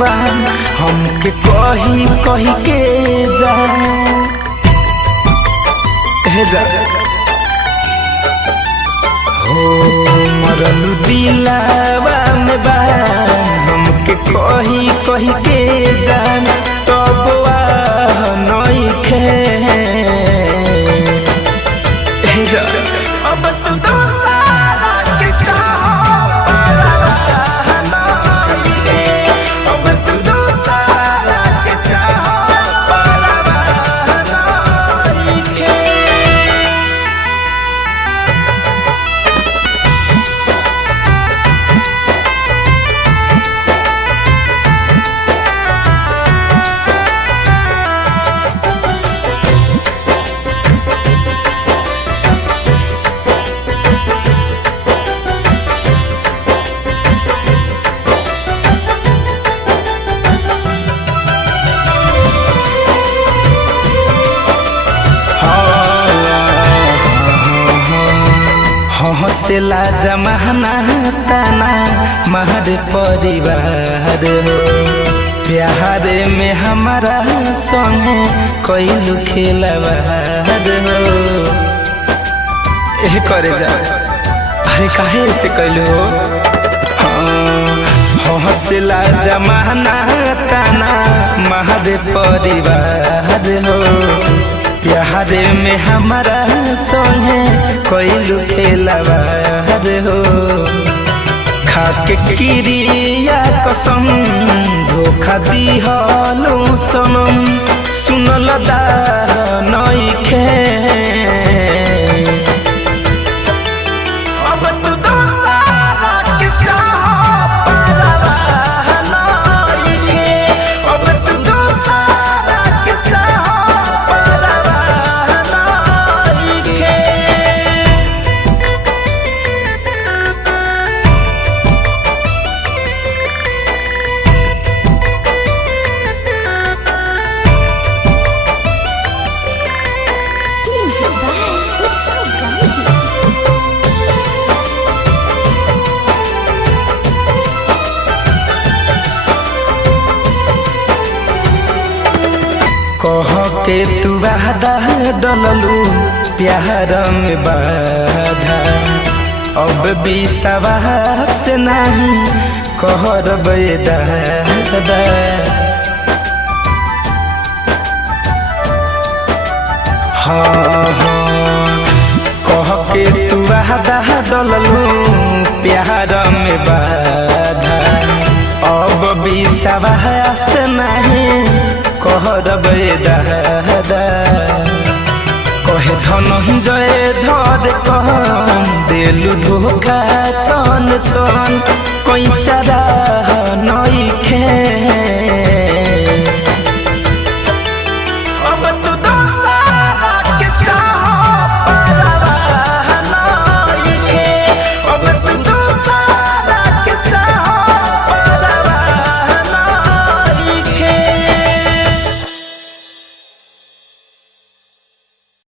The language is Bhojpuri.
बा हमके कही कही के जा जा हो मरलू दिलावा में बा हमके कही कही के जान तब नइखे जा अब तू दोसारा के हौसला जमाना तना महर परिवार प्यार में हमारा संगे कैलू खेलवार करे जा अरे काहे से कैलू हौसला जमाना तना महर परिवार प्यार में हमारा संगे कैलू खेलवार खाके किरिया कसम धोखा दिहलू सनम सुनल दा नइखे अब तू दोसारा के कह के तू वादा डललू प्यार में बाधा अब विश्वास नहीं कहरब दादा हाँ कह के तू वादा डललू प्यार में बाधा अब विश्वास नहीं कहरब दादा कहे धनंजय धर कहम देलू धोखा छन छन कैचारा नइखे